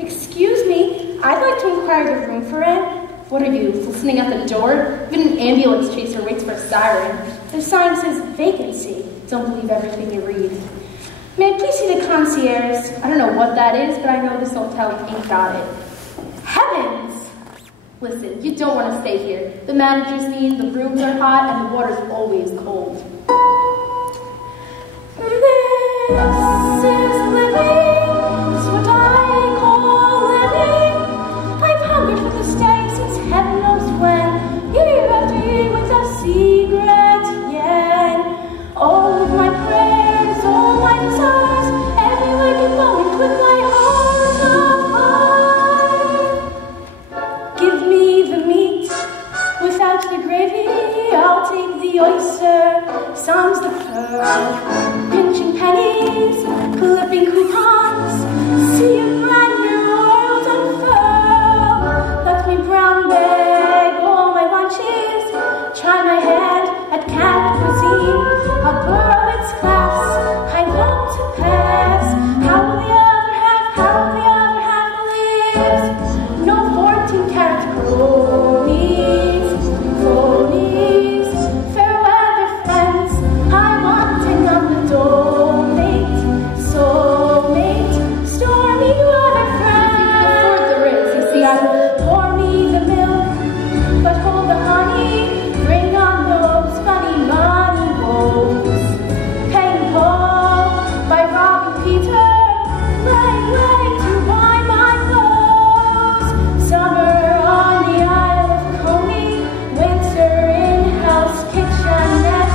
Excuse me, I'd like to inquire the room for rent. What are you, listening at the door? Even an ambulance chaser waits for a siren. The sign says vacancy. Don't believe everything you read. May I please see the concierge? I don't know what that is, but I know this hotel ain't got it. Heavens! Listen, you don't want to stay here. The manager's mean, the rooms are hot, and the water's always cold. This is living, this is what I call living. I've hungered for this day since heaven knows when, year after year without secret yet. All of my prayers, all my desires, everywhere keep going with my heart afire. Give me the meat, without the gravy, I'll take the oyster, sans the pearl. Pinching pennies, clipping coupons, see a brand new world unfurl. Left me brown bag, all my lunches, try my hand at camp cuisine. I'll borrow its class, I long to pass. How will the other half, how will the other half live? No 14-karat cronies, fair weather friends, I want to knock the donate, soulmate, stormy weather friends. Before there is, you see, I pour me the milk, but hold the honey, bring on those funny money woes. Paying Paul by robbing Peter, laying way to buy my clothes. Summer on the Isle of Coney, winter in house kitchenette.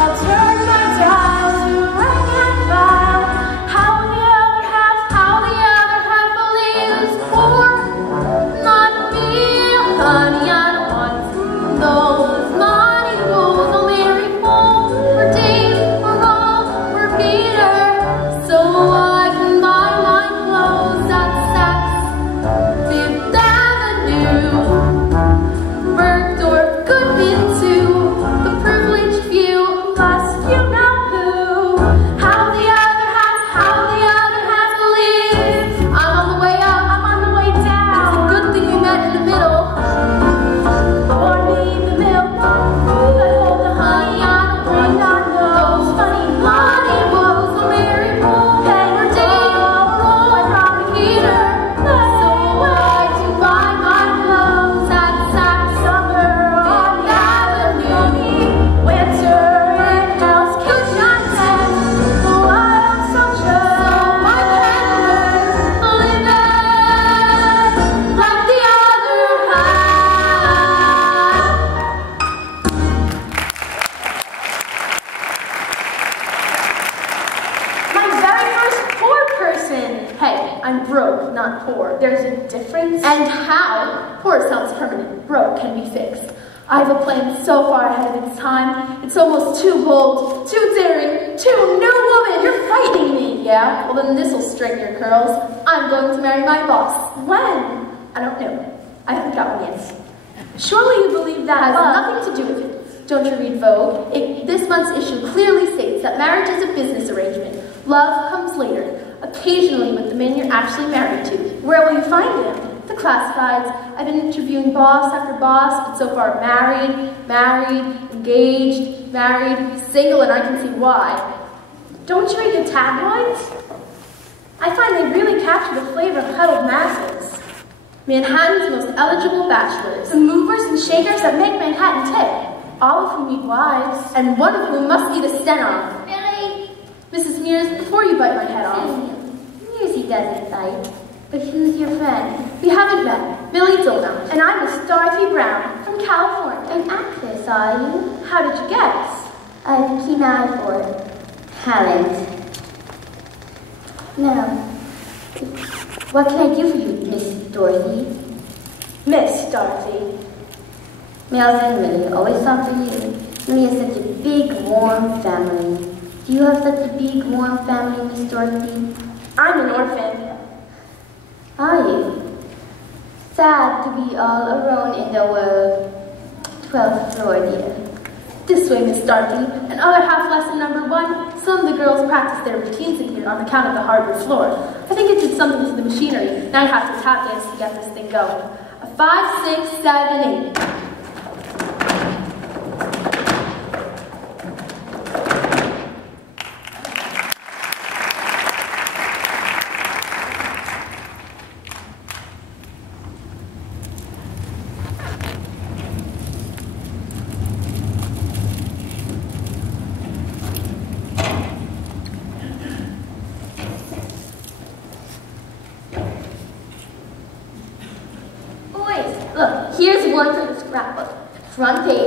I'll turn my dial to rank and file. How the other half believes, or not me, honey, I don't want those money rules. I'll marry Paul, or Dave, or Rob, or Peter, so I can buy my clothes at Saks Fifth Avenue. Bergdorf, Goodman too, the privileged few, plus you know who. How the other half lives. I'm on the way up, I'm on the way down. It's a good thing we met in the middle. Pour me the milk, but hold the honey, I don't bring on those funny money woes. I'll marry Paul, or Dave, or Robert Peter, so I to buy my clothes at Saks Summer on the Avenue. Winter in house kitchenette, wild soldier, my partner, living like the other half. My very first poor person. Hey, I'm broke, not poor. There's a difference. And how? Poor sounds permanent. Broke can be fixed. I have a plan so far ahead of its time. It's almost too bold, too daring, too new woman. You're frightening me. Yeah? Well, then this'll straighten your curls. I'm going to marry my boss. When? I don't know. I haven't got one yet. Surely you believe that has nothing to do with it. Don't you read Vogue? This month's issue clearly states that marriage is a business arrangement. Love comes later, occasionally with the man you're actually married to. Where will you find him? The classifieds. I've been interviewing boss after boss, but so far married, engaged, married, single, and I can see why. Don't you read the tabloids? I find they really capture the flavor of huddled masses. Manhattan's most eligible bachelors, the movers and shakers that make Manhattan tick. All of whom need wives, and one of whom must be the steno. Millie! Mrs. Mears, before you bite my head off. Mears he doesn't bite. But who's your friend? We haven't met. Millie Dillon, and I'm Miss Dorothy Brown from California. An actress, are you? How did you guess? I have a keen eye for talent. Now, what can I do for you, Miss Dorothy? Miss Dorothy. Mills and Millie, always thought for you. Millie has such a big, warm family. Do you have such a big, warm family, Miss Dorothy? I'm an orphan. Are you? Sad to be all alone in the world. 12th floor, dear. This way, Miss Darky. And other half lesson number 1, some of the girls practice their routines in here on account of the hardwood floor. I think it did something to the machinery. Now you have to tap dance to get this thing going. A 5, 6, 7, 8. Look, here's one from the scrapbook. Front page.